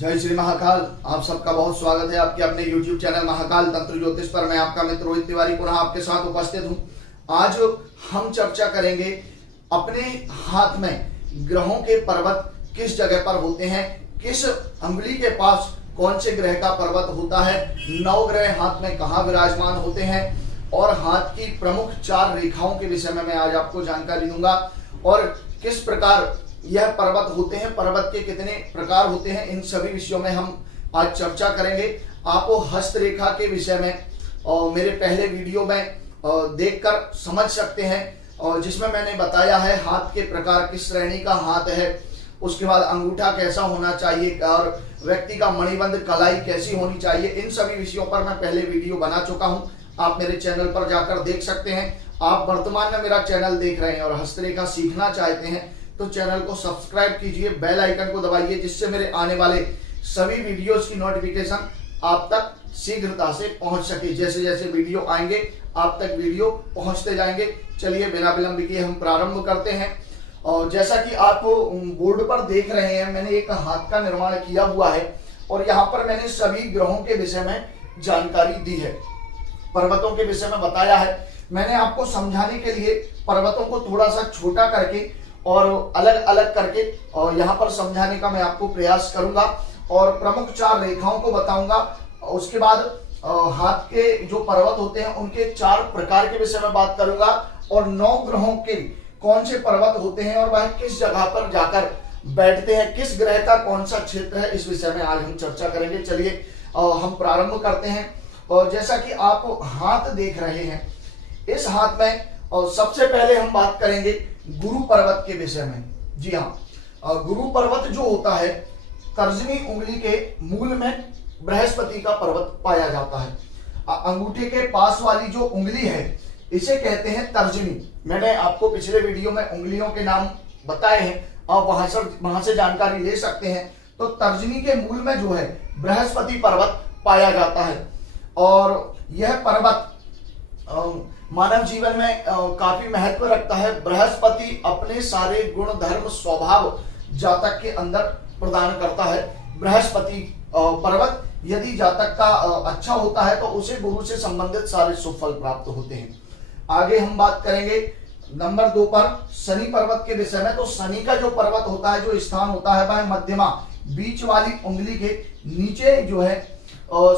जय श्री महाकाल। आप सबका बहुत स्वागत है आपके अपने YouTube चैनल महाकाल तंत्र ज्योतिष पर। मैं आपका मित्र रोहित तिवारी पुनः आपके साथ उपस्थित हूं। आज हम चर्चा करेंगे अपने हाथ में ग्रहों के पर्वत किस जगह पर होते हैं, किस अंगुली के पास कौन से ग्रह का पर्वत होता है, 9 ग्रह हाथ में कहाँ विराजमान होते हैं और हाथ की प्रमुख 4 रेखाओं के विषय में मैं आज आपको जानकारी दूंगा और किस प्रकार यह पर्वत होते हैं, पर्वत के कितने प्रकार होते हैं, इन सभी विषयों में हम आज चर्चा करेंगे। आपको हस्तरेखा के विषय में और मेरे पहले वीडियो में देखकर समझ सकते हैं और जिसमें मैंने बताया है हाथ के प्रकार, किस श्रेणी का हाथ है, उसके बाद अंगूठा कैसा होना चाहिए और व्यक्ति का मणिबंध कलाई कैसी होनी चाहिए। इन सभी विषयों पर मैं पहले वीडियो बना चुका हूं, आप मेरे चैनल पर जाकर देख सकते हैं। आप वर्तमान में मेरा चैनल देख रहे हैं और हस्तरेखा सीखना चाहते हैं तो चैनल को सब्सक्राइब कीजिए, बेल आइकन को दबाइए, जिससे मेरे आने वाले सभी वीडियोस की नोटिफिकेशन आप तक शीघ्रता से पहुंच सके। जैसे जैसे वीडियो आएंगे आप तक वीडियो पहुंचते जाएंगे। चलिए बिना विलंब किए हम प्रारंभ करते हैं। और जैसा कि आप बोर्ड पर देख रहे हैं, मैंने एक हाथ का निर्माण किया हुआ है और यहाँ पर मैंने सभी ग्रहों के विषय में जानकारी दी है, पर्वतों के विषय में बताया है। मैंने आपको समझाने के लिए पर्वतों को थोड़ा सा छोटा करके और अलग अलग करके और यहाँ पर समझाने का मैं आपको प्रयास करूंगा और प्रमुख 4 रेखाओं को बताऊंगा। उसके बाद हाथ के जो पर्वत होते हैं उनके 4 प्रकार के विषय में बात करूंगा और 9 ग्रहों के कौन से पर्वत होते हैं और वह किस जगह पर जाकर बैठते हैं, किस ग्रह का कौन सा क्षेत्र है, इस विषय में आज हम चर्चा करेंगे। चलिए हम प्रारंभ करते हैं। और जैसा कि आप हाथ देख रहे हैं, इस हाथ में और सबसे पहले हम बात करेंगे गुरु पर्वत के विषय में। जी हाँ, गुरु पर्वत जो होता है, तर्जनी उंगली के मूल में बृहस्पति का पर्वत पाया जाता है। अंगूठे के पास वाली जो उंगली है इसे कहते हैं तर्जनी। मैंने आपको पिछले वीडियो में उंगलियों के नाम बताए हैं, आप वहां से जानकारी ले सकते हैं। तो तर्जनी के मूल में जो है बृहस्पति पर्वत पाया जाता है और यह पर्वत मानव जीवन में काफी महत्व रखता है। बृहस्पति अपने सारे गुण धर्म स्वभाव जातक के अंदर प्रदान करता है। बृहस्पति पर्वत यदि जातक का अच्छा होता है तो उसे गुरु से संबंधित सारे सुफल प्राप्त होते हैं। आगे हम बात करेंगे नंबर 2 पर शनि पर्वत के विषय में। तो शनि का जो पर्वत होता है, जो स्थान होता है, वह मध्यमा बीच वाली उंगली के नीचे जो है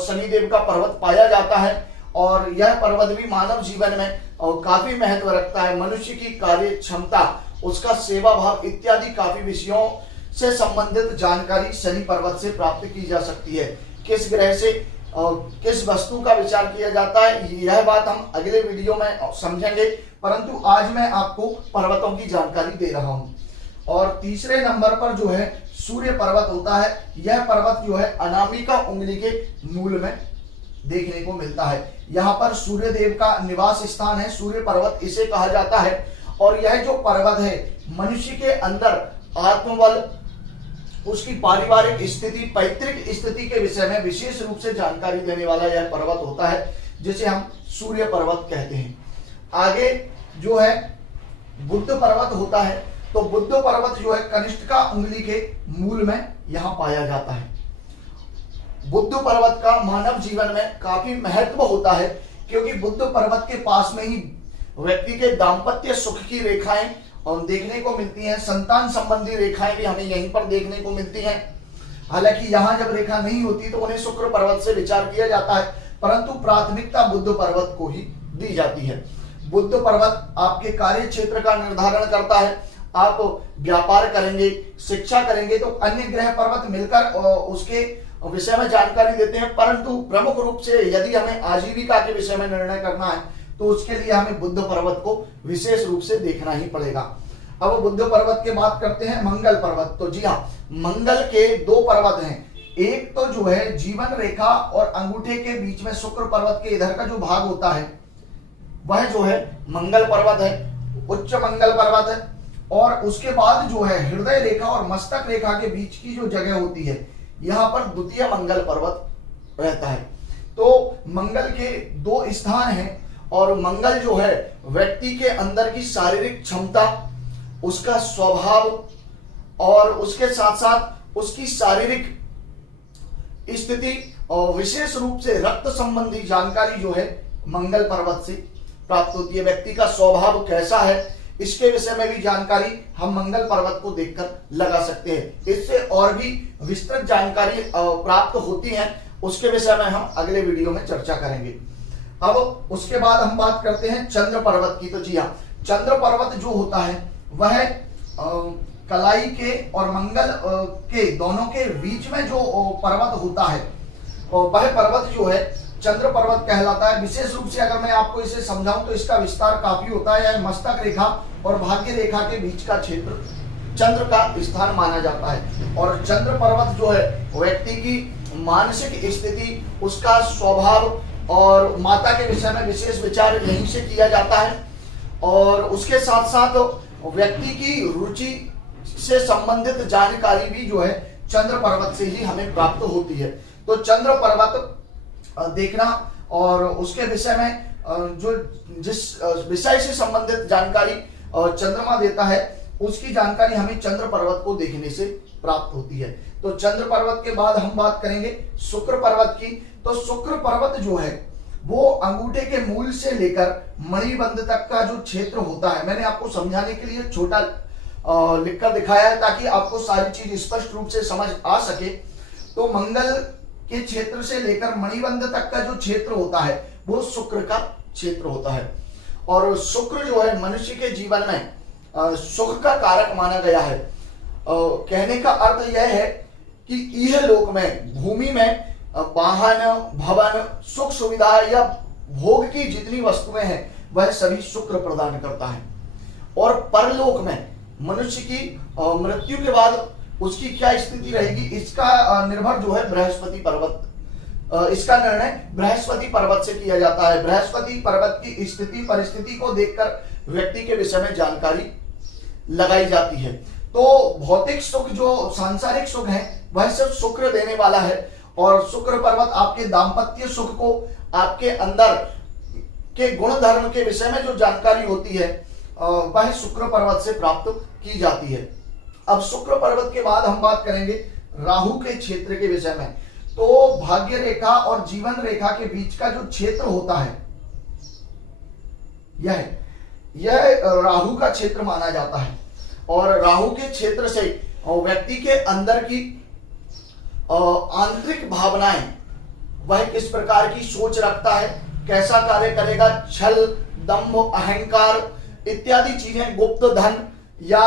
शनिदेव का पर्वत पाया जाता है और यह पर्वत भी मानव जीवन में काफी महत्व रखता है। मनुष्य की कार्य क्षमता, उसका सेवा भाव इत्यादि काफी विषयों से संबंधित जानकारी शनि पर्वत से प्राप्त की जा सकती है। किस ग्रह से किस वस्तु का विचार किया जाता है, यह बात हम अगले वीडियो में समझेंगे, परंतु आज मैं आपको पर्वतों की जानकारी दे रहा हूं। और तीसरे नंबर पर जो है सूर्य पर्वत होता है। यह पर्वत जो है अनामिका उंगली के मूल में देखने को मिलता है। यहाँ पर सूर्य देव का निवास स्थान है, सूर्य पर्वत इसे कहा जाता है। और यह जो पर्वत है मनुष्य के अंदर आत्मबल, उसकी पारिवारिक स्थिति, पैतृक स्थिति के विषय में विशेष रूप से जानकारी देने वाला यह पर्वत होता है, जिसे हम सूर्य पर्वत कहते हैं। आगे जो है बुद्ध पर्वत होता है। तो बुद्ध पर्वत जो है कनिष्ठिका उंगली के मूल में यहाँ पाया जाता है। बुद्ध पर्वत का मानव जीवन में काफी महत्व होता है क्योंकि बुद्ध पर्वत के पास में ही व्यक्ति के दाम्पत्य सुख की रेखाएं और देखने को मिलती हैं। संतान संबंधी रेखाएं भी हमें यहीं पर देखने को मिलती हैं। हालांकि यहाँ जब रेखा नहीं होती तो उन्हें शुक्र पर्वत से विचार किया जाता है, परंतु प्राथमिकता बुद्ध पर्वत को ही दी जाती है। बुद्ध पर्वत आपके कार्य क्षेत्र का निर्धारण करता है। आप व्यापार करेंगे, शिक्षा करेंगे तो अन्य ग्रह पर्वत मिलकर उसके विषय में जानकारी देते हैं, परंतु प्रमुख रूप से यदि हमें आजीविका के विषय में निर्णय करना है तो उसके लिए हमें बुद्ध पर्वत को विशेष रूप से देखना ही पड़ेगा। अब बुद्ध पर्वत की बात करते हैं मंगल पर्वत। तो जी हाँ, मंगल के 2 पर्वत हैं। एक तो जो है जीवन रेखा और अंगूठे के बीच में शुक्र पर्वत के इधर का जो भाग होता है वह जो है मंगल पर्वत है, उच्च मंगल पर्वत है। और उसके बाद जो है हृदय रेखा और मस्तक रेखा के बीच की जो जगह होती है, यहाँ पर द्वितीय मंगल पर्वत रहता है। तो मंगल के 2 स्थान हैं और मंगल जो है व्यक्ति के अंदर की शारीरिक क्षमता, उसका स्वभाव और उसके साथ साथ उसकी शारीरिक स्थिति और विशेष रूप से रक्त संबंधी जानकारी जो है मंगल पर्वत से प्राप्त होती है। व्यक्ति का स्वभाव कैसा है इसके विषय में भी जानकारी हम मंगल पर्वत को देखकर लगा सकते हैं। इससे और भी विस्तृत जानकारी प्राप्त होती है, उसके विषय में हम अगले वीडियो में चर्चा करेंगे। अब उसके बाद हम बात करते हैं चंद्र पर्वत की। तो जी हाँ, चंद्र पर्वत जो होता है वह कलाई के और मंगल के दोनों के बीच में जो पर्वत होता है वह पर्वत जो है चंद्र पर्वत कहलाता है। विशेष रूप से अगर मैं आपको इसे समझाऊं तो इसका विस्तार काफी होता है। यह मस्तक रेखा और भाग्य रेखा के बीच का क्षेत्र चंद्र का स्थान माना जाता है। और चंद्र पर्वत जो है व्यक्ति की मानसिक स्थिति, उसका स्वभाव और माता के विषय में विशेष विचार यहीं से किया जाता है। और उसके साथ साथ व्यक्ति की रुचि से संबंधित जानकारी भी जो है चंद्र पर्वत से ही हमें प्राप्त होती है। तो चंद्र पर्वत देखना और उसके विषय में जो जिस विषय से संबंधित जानकारी चंद्रमा देता है उसकी जानकारी हमें चंद्र पर्वत को देखने से प्राप्त होती है। तो चंद्र पर्वत के बाद हम बात करेंगे शुक्र पर्वत की। तो शुक्र पर्वत जो है वो अंगूठे के मूल से लेकर मणिबंध तक का जो क्षेत्र होता है, मैंने आपको समझाने के लिए छोटा लिखकर दिखाया है ताकि आपको सारी चीज स्पष्ट रूप से समझ आ सके। तो मंगल के क्षेत्र से लेकर मणिबंध तक का जो क्षेत्र होता है वो शुक्र का क्षेत्र होता है। और शुक्र जो है मनुष्य के जीवन में सुख का कारक माना गया है। कहने का अर्थ यह है कि यह लोक में, भूमि में वाहन, भवन, सुख सुविधा या भोग की जितनी वस्तुएं हैं वह सभी शुक्र प्रदान करता है। और परलोक में मनुष्य की मृत्यु के बाद उसकी क्या स्थिति रहेगी इसका निर्भर जो है बृहस्पति पर्वत, इसका निर्णय बृहस्पति पर्वत से किया जाता है। बृहस्पति पर्वत की स्थिति परिस्थिति को देखकर व्यक्ति के विषय में जानकारी लगाई जाती है। तो भौतिक सुख जो सांसारिक सुख है वह सिर्फ शुक्र देने वाला है। और शुक्र पर्वत आपके दाम्पत्य सुख को, आपके अंदर के गुण धर्म के विषय में जो जानकारी होती है वह शुक्र पर्वत से प्राप्त की जाती है। अब शुक्र पर्वत के बाद हम बात करेंगे राहु के क्षेत्र के विषय में। तो भाग्य रेखा और जीवन रेखा के बीच का जो क्षेत्र होता है यह राहु का क्षेत्र माना जाता है। और राहु के क्षेत्र से व्यक्ति के अंदर की आंतरिक भावनाएं, वह किस प्रकार की सोच रखता है, कैसा कार्य करेगा, छल, दंभ, अहंकार इत्यादि चीजें, गुप्त धन या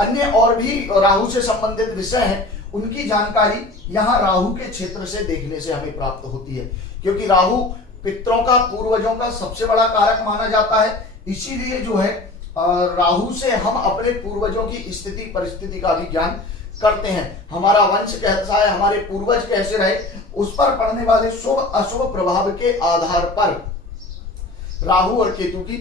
अन्य और भी राहु से संबंधित विषय हैं, उनकी जानकारी यहाँ राहु के क्षेत्र से देखने से हमें प्राप्त होती है। क्योंकि राहु पितरों का, पूर्वजों का सबसे बड़ा कारक माना जाता है। इसीलिए जो है राहु से हम अपने पूर्वजों की स्थिति परिस्थिति का भी ज्ञान करते हैं। हमारा वंश कैसा है, हमारे पूर्वज कैसे रहे, उस पर पड़ने वाले शुभ अशुभ प्रभाव के आधार पर राहु और केतु की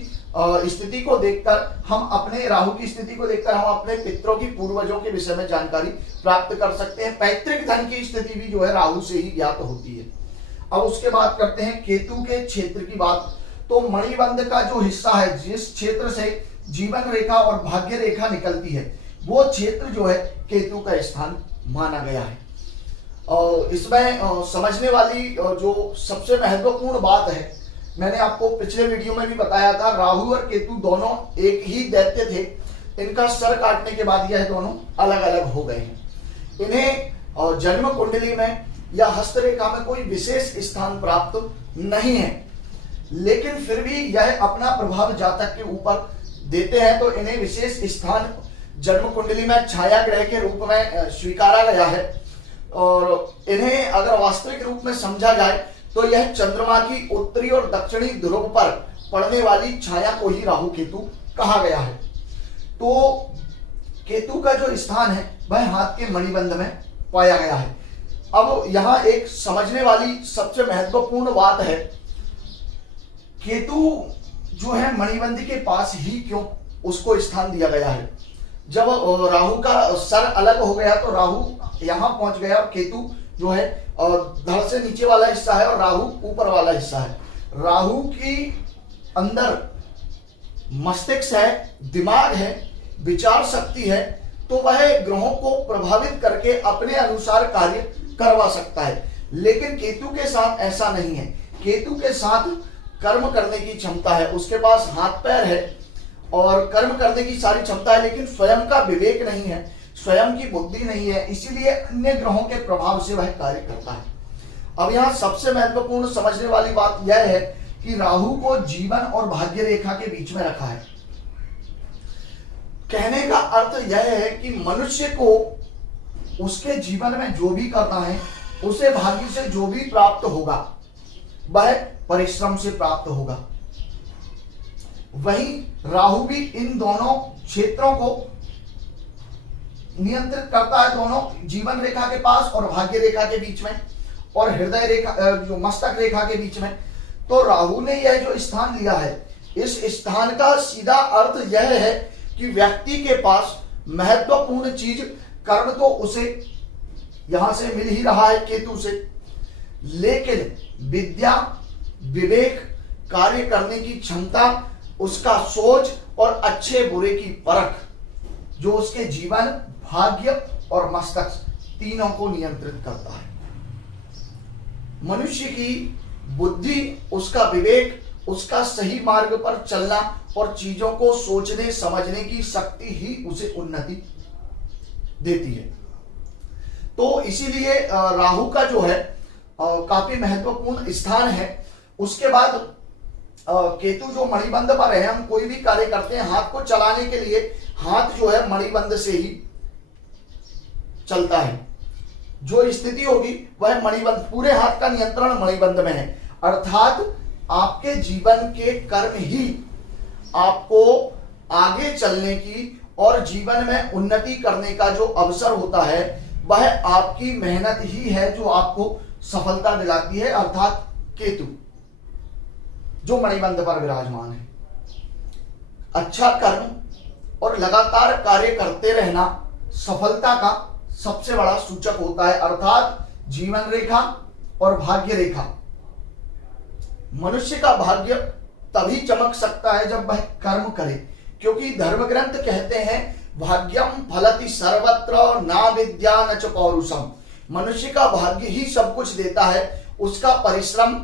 स्थिति को देखकर हम अपने, राहु की स्थिति को देखकर हम अपने पितरों की, पूर्वजों के विषय में जानकारी प्राप्त कर सकते हैं। पैतृक धन की स्थिति भी जो है राहु से ही ज्ञात होती है। अब उसके बाद करते हैं केतु के क्षेत्र की बात। तो मणिबंध का जो हिस्सा है, जिस क्षेत्र से जीवन रेखा और भाग्य रेखा निकलती है, वो क्षेत्र जो है केतु का स्थान माना गया है। और इसमें समझने वाली जो सबसे महत्वपूर्ण बात है, मैंने आपको पिछले वीडियो में भी बताया था, राहु और केतु दोनों एक ही दैत्य थे। इनका सर काटने के बाद यह दोनों अलग अलग हो गए हैं। इन्हें जन्म कुंडली में या हस्तरेखा में कोई विशेष स्थान प्राप्त नहीं है, लेकिन फिर भी यह अपना प्रभाव जातक के ऊपर देते हैं। तो इन्हें विशेष स्थान जन्म कुंडली में छाया ग्रह के रूप में स्वीकारा गया है। और इन्हें अगर वास्तविक रूप में समझा जाए तो यह चंद्रमा की उत्तरी और दक्षिणी ध्रुव पर पड़ने वाली छाया को ही राहु केतु कहा गया है। तो केतु का जो स्थान है वह हाथ के मणिबंध में पाया गया है। अब यहां एक समझने वाली सबसे महत्वपूर्ण बात है, केतु जो है मणिबंध के पास ही क्यों उसको स्थान दिया गया है। जब राहु का सर अलग हो गया तो राहु यहां पहुंच गया और केतु जो है धड़ से नीचे वाला हिस्सा है और राहु ऊपर वाला हिस्सा है। राहु की अंदर मस्तिष्क है, दिमाग है, विचार शक्ति है, तो वह ग्रहों को प्रभावित करके अपने अनुसार कार्य करवा सकता है। लेकिन केतु के साथ ऐसा नहीं है। केतु के साथ कर्म करने की क्षमता है, उसके पास हाथ पैर है और कर्म करने की सारी क्षमता है, लेकिन स्वयं का विवेक नहीं है, स्वयं की बुद्धि नहीं है, इसीलिए अन्य ग्रहों के प्रभाव से वह कार्य करता है। अब यहाँ सबसे महत्वपूर्ण समझने वाली बात यह है कि राहु को जीवन और भाग्य रेखा के बीच में रखा है। कहने का अर्थ यह है कि मनुष्य को उसके जीवन में जो भी करना है, उसे भाग्य से जो भी प्राप्त होगा वह परिश्रम से प्राप्त होगा। वहीं राहु भी इन दोनों क्षेत्रों को नियंत्रित करता है, दोनों जीवन रेखा के पास और भाग्य रेखा के बीच में और हृदय रेखा जो मस्तक रेखा के बीच में। तो राहु ने यह जो स्थान लिया है, इस स्थान का सीधा अर्थ यह है कि व्यक्ति के पास महत्वपूर्ण चीज कर्म तो उसे यहां से मिल ही रहा है केतु से, लेकिन विद्या, विवेक, कार्य करने की क्षमता, उसका सोच और अच्छे बुरे की परख जो उसके जीवन, भाग्य और मस्तक तीनों को नियंत्रित करता है। मनुष्य की बुद्धि, उसका विवेक, उसका सही मार्ग पर चलना और चीजों को सोचने समझने की शक्ति ही उसे उन्नति देती है। तो इसीलिए राहु का जो है काफी महत्वपूर्ण स्थान है। उसके बाद केतु जो मणिबंध पर है, हम कोई भी कार्य करते हैं हाथ को चलाने के लिए हाथ जो है मणिबंध से ही चलता है। जो स्थिति होगी वह मणिबंध, पूरे हाथ का नियंत्रण मणिबंध में है। अर्थात आपके जीवन के कर्म ही आपको आगे चलने की और जीवन में उन्नति करने का जो अवसर होता है वह आपकी मेहनत ही है जो आपको सफलता दिलाती है। अर्थात केतु जो मणिबंध पर विराजमान है, अच्छा कर्म और लगातार कार्य करते रहना सफलता का सबसे बड़ा सूचक होता है। अर्थात जीवन रेखा और भाग्य रेखा, मनुष्य का भाग्य तभी चमक सकता है जब वह कर्म करे, क्योंकि धर्म ग्रंथ कहते हैं भाग्यम फलति सर्वत्र ना विद्या न च पौरुषम। मनुष्य का भाग्य ही सब कुछ देता है, उसका परिश्रम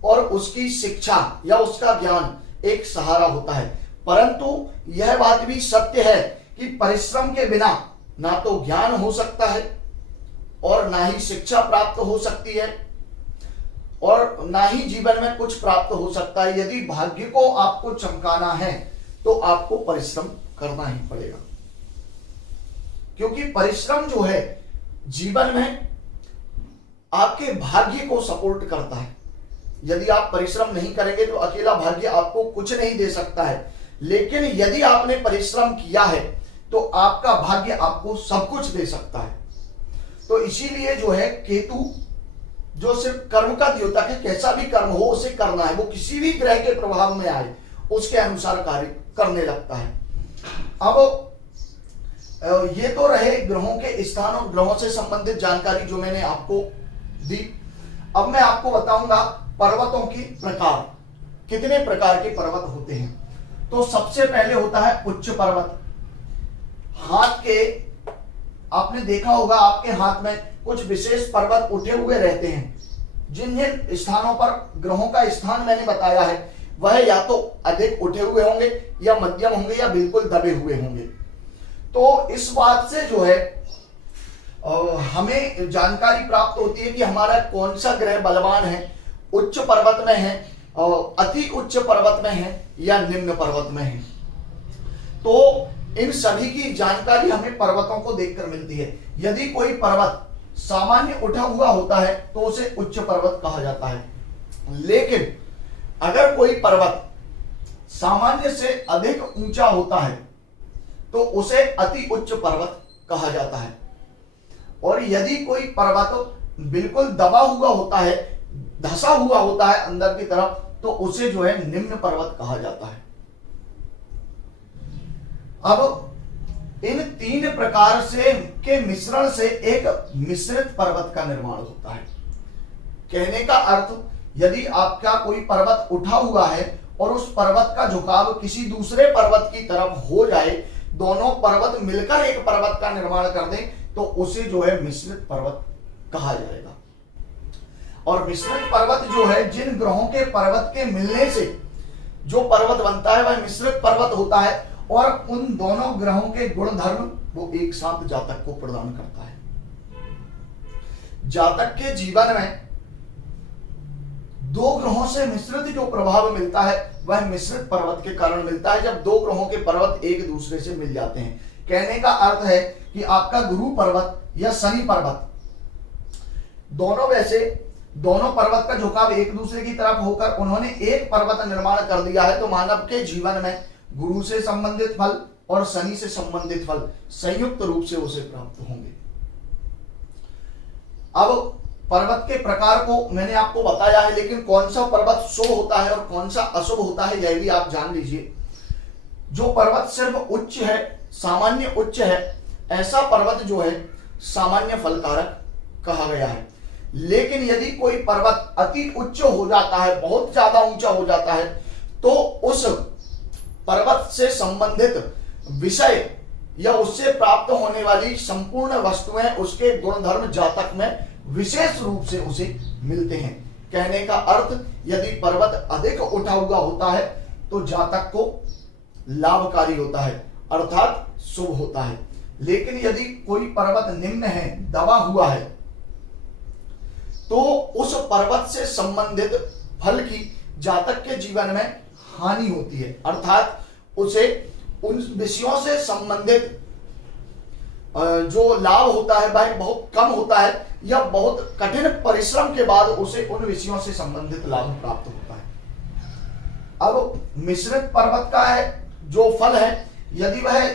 और उसकी शिक्षा या उसका ज्ञान एक सहारा होता है। परंतु यह बात भी सत्य है कि परिश्रम के बिना ना तो ज्ञान हो सकता है और ना ही शिक्षा प्राप्त हो सकती है और ना ही जीवन में कुछ प्राप्त हो सकता है। यदि भाग्य को आपको चमकाना है तो आपको परिश्रम करना ही पड़ेगा, क्योंकि परिश्रम जो है जीवन में आपके भाग्य को सपोर्ट करता है। यदि आप परिश्रम नहीं करेंगे तो अकेला भाग्य आपको कुछ नहीं दे सकता है, लेकिन यदि आपने परिश्रम किया है तो आपका भाग्य आपको सब कुछ दे सकता है। तो इसीलिए जो है केतु जो सिर्फ कर्म का द्योतक है, कैसा भी कर्म हो उसे करना है, वो किसी भी ग्रह के प्रभाव में आए उसके अनुसार कार्य करने लगता है। अब ये तो रहे ग्रहों के स्थान और ग्रहों से संबंधित जानकारी जो मैंने आपको दी। अब मैं आपको बताऊंगा पर्वतों की प्रकार, कितने प्रकार के पर्वत होते हैं। तो सबसे पहले होता है उच्च पर्वत। हाथ के, आपने देखा होगा आपके हाथ में कुछ विशेष पर्वत उठे हुए रहते हैं, जिन जिन स्थानों पर ग्रहों का स्थान मैंने बताया है वह या तो अधिक उठे हुए होंगे या मध्यम होंगे या बिल्कुल दबे हुए होंगे। तो इस बात से जो है हमें जानकारी प्राप्त होती है कि हमारा कौन सा ग्रह बलवान है, उच्च पर्वत में है, अति उच्च पर्वत में है या निम्न पर्वत में है। तो इन सभी की जानकारी हमें पर्वतों को देखकर मिलती है। यदि कोई पर्वत सामान्य उठा हुआ होता है तो उसे उच्च पर्वत कहा जाता है, लेकिन अगर कोई पर्वत सामान्य से अधिक ऊंचा होता है तो उसे अति उच्च पर्वत कहा जाता है। और यदि कोई पर्वत बिल्कुल दबा हुआ होता है, धसा हुआ होता है अंदर की तरफ, तो उसे जो है निम्न पर्वत कहा जाता है। अब इन तीन प्रकार से के मिश्रण से एक मिश्रित पर्वत का निर्माण होता है। कहने का अर्थ, यदि आपका कोई पर्वत उठा हुआ है और उस पर्वत का झुकाव किसी दूसरे पर्वत की तरफ हो जाए, दोनों पर्वत मिलकर एक पर्वत का निर्माण कर दें, तो उसे जो है मिश्रित पर्वत कहा जाएगा। और मिश्रित पर्वत जो है, जिन ग्रहों के पर्वत के मिलने से जो पर्वत बनता है वह मिश्रित पर्वत होता है, और उन दोनों ग्रहों के गुण धर्म वो एक साथ जातक को प्रदान करता है। जातक के जीवन में दो ग्रहों से मिश्रित जो प्रभाव मिलता है वह मिश्रित पर्वत के कारण मिलता है, जब दो ग्रहों के पर्वत एक दूसरे से मिल जाते हैं। कहने का अर्थ है कि आपका गुरु पर्वत या शनि पर्वत, दोनों पर्वत का झुकाव एक दूसरे की तरफ होकर उन्होंने एक पर्वत निर्माण कर दिया है, तो मानव के जीवन में गुरु से संबंधित फल और शनि से संबंधित फल संयुक्त रूप से उसे प्राप्त होंगे। अब पर्वत के प्रकार को मैंने आपको बताया है, लेकिन कौन सा पर्वत शुभ होता है और कौन सा अशुभ होता है यह भी आप जान लीजिए। जो पर्वत सिर्फ उच्च है, सामान्य उच्च है, ऐसा पर्वत जो है सामान्य फलकारक कहा गया है। लेकिन यदि कोई पर्वत अति उच्च हो जाता है, बहुत ज्यादा ऊंचा हो जाता है, तो उस पर्वत से संबंधित विषय या उससे प्राप्त होने वाली संपूर्ण वस्तुएं उसके गुणधर्म जातक में विशेष रूप से उसे मिलते हैं। कहने का अर्थ, यदि पर्वत अधिक उठा हुआ होता है तो जातक को लाभकारी होता है, अर्थात शुभ होता है। लेकिन यदि कोई पर्वत निम्न है, दबा हुआ है, तो उस पर्वत से संबंधित फल की जातक के जीवन में हानि होती है, अर्थात उसे उन विषयों से संबंधित जो लाभ होता है वह बहुत कम होता है, या बहुत कठिन परिश्रम के बाद उसे उन विषयों से संबंधित लाभ प्राप्त होता है। अब मिश्रित पर्वत का है जो फल है, यदि वह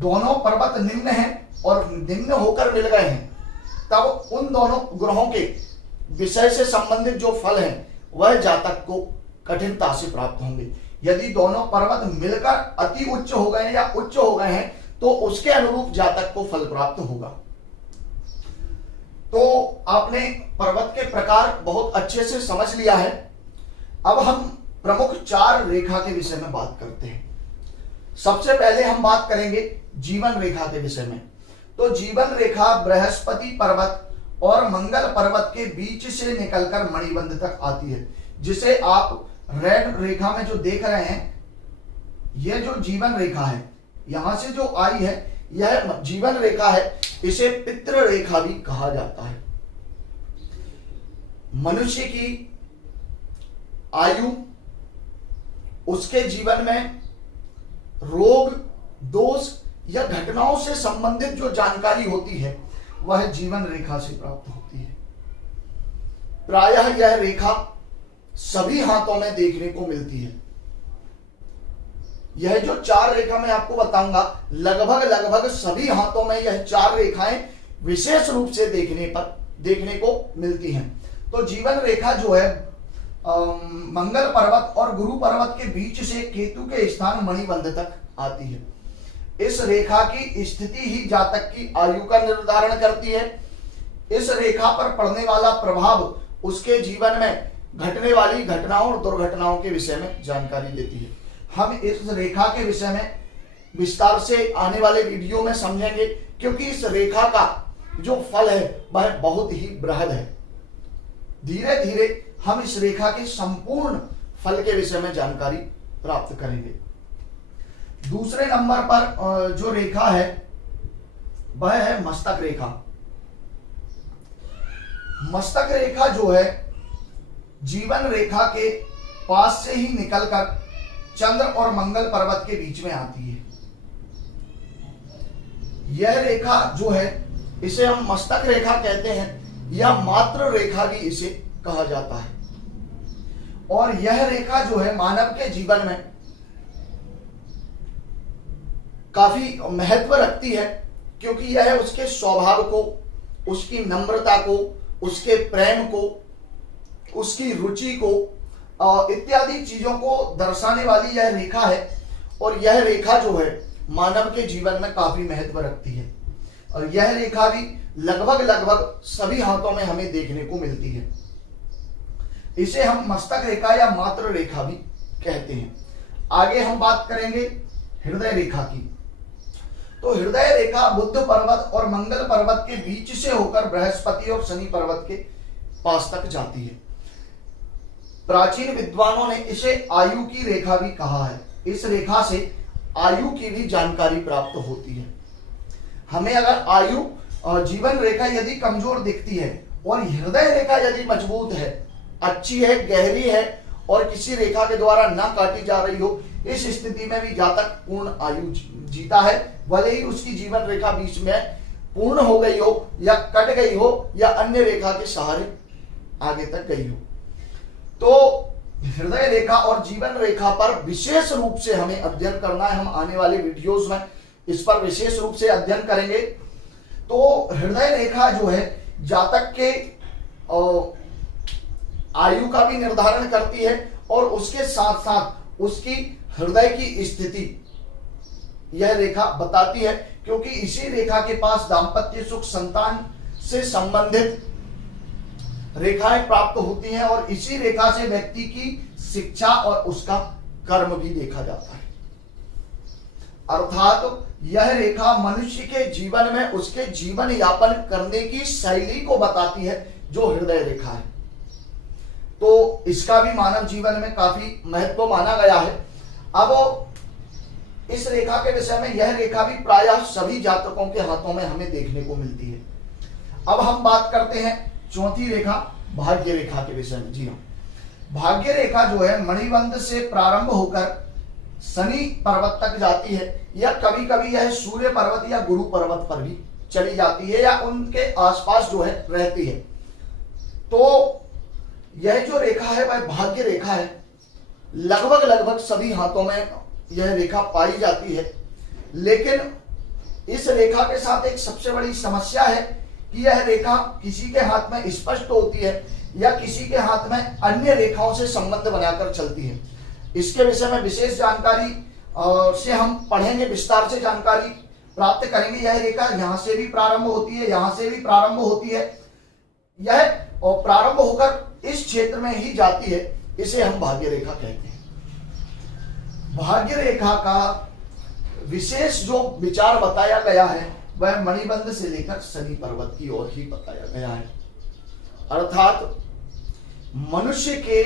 दोनों पर्वत निम्न हैं और निम्न होकर मिल गए हैं, तब उन दोनों ग्रहों के विषय से संबंधित जो फल हैं वह जातक को कठिनता से प्राप्त होंगे। यदि दोनों पर्वत मिलकर अति उच्च हो गए या उच्च हो गए हैं तो उसके अनुरूप जातक को फल प्राप्त होगा। तो आपने पर्वत के प्रकार बहुत अच्छे से समझ लिया है। अब हम प्रमुख 4 रेखा के विषय में बात करते हैं। सबसे पहले हम बात करेंगे जीवन रेखा के विषय में। तो जीवन रेखा बृहस्पति पर्वत और मंगल पर्वत के बीच से निकलकर मणिबंध तक आती है, जिसे आप रेड रेखा में जो देख रहे हैं, यह जो जीवन रेखा है, यहां से जो आई है यह जीवन रेखा है। इसे पितृ रेखा भी कहा जाता है। मनुष्य की आयु, उसके जीवन में रोग, दोष या घटनाओं से संबंधित जो जानकारी होती है वह जीवन रेखा से प्राप्त होती है। प्रायः यह रेखा सभी हाथों में देखने को मिलती है। यह जो 4 रेखा मैं आपको बताऊंगा, लगभग सभी हाथों में यह 4 रेखाएं विशेष रूप से देखने को मिलती हैं। तो जीवन रेखा जो है मंगल पर्वत और गुरु पर्वत के बीच से केतु के स्थान मणिबंध तक आती है। इस रेखा की स्थिति ही जातक की आयु का निर्धारण करती है। इस रेखा पर पड़ने वाला प्रभाव उसके जीवन में घटने वाली घटनाओं और दुर्घटनाओं के विषय में जानकारी देती है। हम इस रेखा के विषय में विस्तार से आने वाले वीडियो में समझेंगे, क्योंकि इस रेखा का जो फल है वह बहुत ही बृहद है। धीरे धीरे हम इस रेखा के संपूर्ण फल के विषय में जानकारी प्राप्त करेंगे। दूसरे नंबर पर जो रेखा है वह है मस्तक रेखा। मस्तक रेखा जो है जीवन रेखा के पास से ही निकलकर चंद्र और मंगल पर्वत के बीच में आती है। यह रेखा जो है इसे हम मस्तक रेखा कहते हैं, या मात्र रेखा भी इसे कहा जाता है। और यह रेखा जो है मानव के जीवन में काफी महत्व रखती है, क्योंकि यह उसके स्वभाव को, उसकी नम्रता को, उसके प्रेम को, उसकी रुचि को इत्यादि चीजों को दर्शाने वाली यह रेखा है। और यह रेखा जो है मानव के जीवन में काफी महत्व रखती है। और यह रेखा भी लगभग सभी हाथों में हमें देखने को मिलती है। इसे हम मस्तक रेखा या मात्र रेखा भी कहते हैं। आगे हम बात करेंगे हृदय रेखा की। तो हृदय रेखा बुध पर्वत और मंगल पर्वत के बीच से होकर बृहस्पति और शनि पर्वत के पास तक जाती है। प्राचीन विद्वानों ने इसे आयु की रेखा भी कहा है। इस रेखा से आयु की भी जानकारी प्राप्त होती है। हमें अगर आयु और जीवन रेखा यदि कमजोर दिखती है और हृदय रेखा यदि मजबूत है, अच्छी है, गहरी है और किसी रेखा के द्वारा ना काटी जा रही हो, इस स्थिति में भी जातक पूर्ण आयु जीता है, भले ही उसकी जीवन रेखा बीच में पूर्ण हो गई हो या कट गई हो या अन्य रेखा के सहारे आगे तक गई हो। तो हृदय रेखा और जीवन रेखा पर विशेष रूप से हमें अध्ययन करना है। हम आने वाले वीडियोस में इस पर विशेष रूप से अध्ययन करेंगे। तो हृदय रेखा जो है जातक के आयु का भी निर्धारण करती है और उसके साथ साथ उसकी हृदय की स्थिति यह रेखा बताती है, क्योंकि इसी रेखा के पास दाम्पत्य सुख, संतान से संबंधित रेखाएं प्राप्त होती हैं और इसी रेखा से व्यक्ति की शिक्षा और उसका कर्म भी देखा जाता है। अर्थात यह रेखा मनुष्य के जीवन में उसके जीवन यापन करने की शैली को बताती है, जो हृदय रेखा है। तो इसका भी मानव जीवन में काफी महत्व माना गया है। अब इस रेखा के विषय में यह रेखा भी प्रायः सभी जातकों के हाथों में हमें देखने को मिलती है। अब हम बात करते हैं चौथी रेखा, भाग्य रेखा के विषय में। जी हाँ, भाग्य रेखा जो है मणिबंध से प्रारंभ होकर शनि पर्वत तक जाती है, या कभी कभी यह सूर्य पर्वत या गुरु पर्वत पर भी चली जाती है या उनके आसपास जो है रहती है। तो यह जो रेखा है वह भाग्य रेखा है। लगभग सभी हाथों में यह रेखा पाई जाती है, लेकिन इस रेखा के साथ एक सबसे बड़ी समस्या है कि यह रेखा किसी के हाथ में स्पष्ट होती है या किसी के हाथ में अन्य रेखाओं से संबंध बनाकर चलती है। इसके विषय में विशेष जानकारी से हम पढ़ेंगे, विस्तार से जानकारी प्राप्त करेंगे। यह रेखा यहाँ से भी प्रारंभ होती है, यहाँ से भी प्रारंभ होती है, यह प्रारंभ होकर इस क्षेत्र में ही जाती है। इसे हम भाग्य रेखा कहते हैं। भाग्य रेखा का विशेष जो विचार बताया गया है वह मणिबंध से लेकर शनि पर्वत की ओर ही बताया गया है। अर्थात मनुष्य के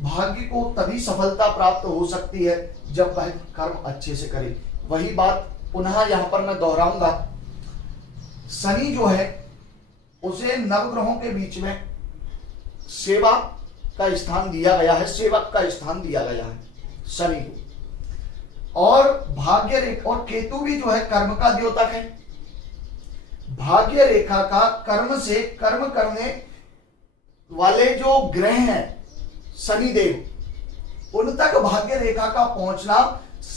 भाग्य को तभी सफलता प्राप्त हो सकती है जब वह कर्म अच्छे से करे। वही बात पुनः यहां पर मैं दोहराऊंगा। शनि जो है उसे नवग्रहों के बीच में सेवा का स्थान दिया गया है, सेवक का स्थान दिया गया है शनि को। और भाग्य रेखा और केतु भी जो है कर्म का द्योतक है। भाग्य रेखा का कर्म से कर्म करने वाले जो ग्रह हैं शनिदेव, उन तक भाग्य रेखा का पहुंचना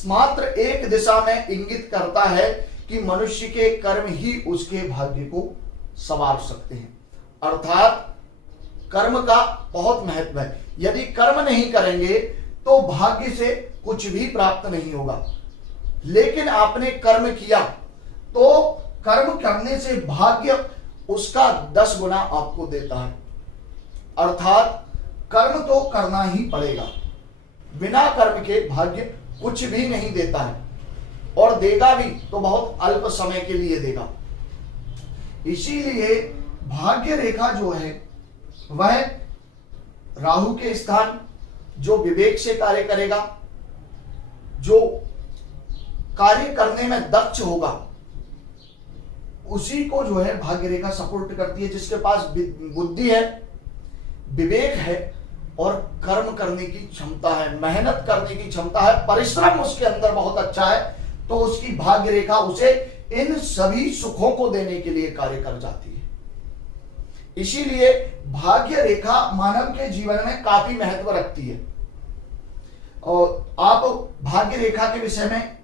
मात्र एक दिशा में इंगित करता है कि मनुष्य के कर्म ही उसके भाग्य को संवार सकते हैं। अर्थात कर्म का बहुत महत्व है। यदि कर्म नहीं करेंगे तो भाग्य से कुछ भी प्राप्त नहीं होगा, लेकिन आपने कर्म किया तो कर्म करने से भाग्य उसका 10 गुना आपको देता है। अर्थात कर्म तो करना ही पड़ेगा, बिना कर्म के भाग्य कुछ भी नहीं देता है, और देगा भी तो बहुत अल्प समय के लिए देगा। इसीलिए भाग्य रेखा जो है वह राहु के स्थान, जो विवेक से कार्य करेगा, जो कार्य करने में दक्ष होगा, उसी को जो है भाग्य रेखा सपोर्ट करती है। जिसके पास बुद्धि है, विवेक है और कर्म करने की क्षमता है, मेहनत करने की क्षमता है, परिश्रम उसके अंदर बहुत अच्छा है, तो उसकी भाग्य रेखा उसे इन सभी सुखों को देने के लिए कार्य कर जाती है। इसीलिए भाग्य रेखा मानव के जीवन में काफी महत्व रखती है। और आप भाग्य रेखा के विषय में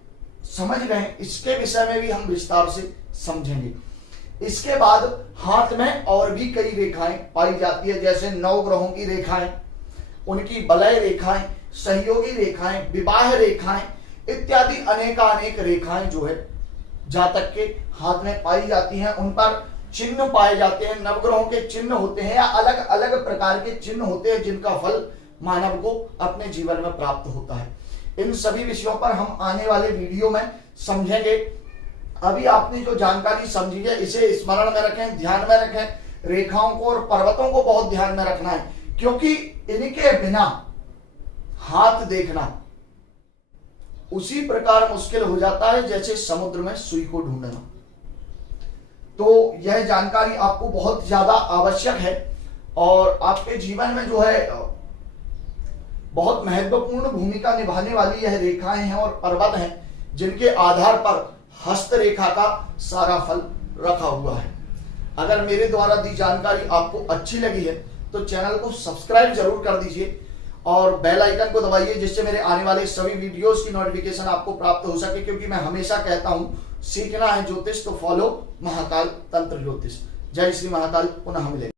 समझ गए, इसके विषय में भी हम विस्तार से समझेंगे। इसके बाद हाथ में और भी कई रेखाएं पाई जाती है, जैसे 9 ग्रहों की रेखाएं, उनकी बलय रेखाएं, सहयोगी रेखाएं, विवाह रेखाएं इत्यादि अनेकानेक रेखाएं जो है जातक के हाथ में पाई जाती हैं। उन पर चिन्ह पाए जाते हैं, नवग्रहों के चिन्ह होते हैं या अलग अलग प्रकार के चिन्ह होते हैं जिनका फल मानव को अपने जीवन में प्राप्त होता है। इन सभी विषयों पर हम आने वाले वीडियो में समझेंगे। अभी आपने जो जानकारी समझी है इसे स्मरण में रखें, ध्यान में रखें, रेखाओं को और पर्वतों को बहुत ध्यान में रखना है, क्योंकि इनके बिना हाथ देखना उसी प्रकार मुश्किल हो जाता है जैसे समुद्र में सुई को ढूंढना। तो यह जानकारी आपको बहुत ज्यादा आवश्यक है और आपके जीवन में जो है बहुत महत्वपूर्ण भूमिका निभाने वाली यह रेखाएं हैं और पर्वत हैं, जिनके आधार पर हस्तरेखा का सारा फल रखा हुआ है। अगर मेरे द्वारा दी जानकारी आपको अच्छी लगी है तो चैनल को सब्सक्राइब जरूर कर दीजिए और बेल आइकन को दबाइए, जिससे मेरे आने वाले सभी वीडियोस की नोटिफिकेशन आपको प्राप्त हो सके। क्योंकि मैं हमेशा कहता हूं, सीखना है ज्योतिष तो फॉलो महाकाल तंत्र ज्योतिष। जय श्री महाकाल, पुनः मिलेंगे।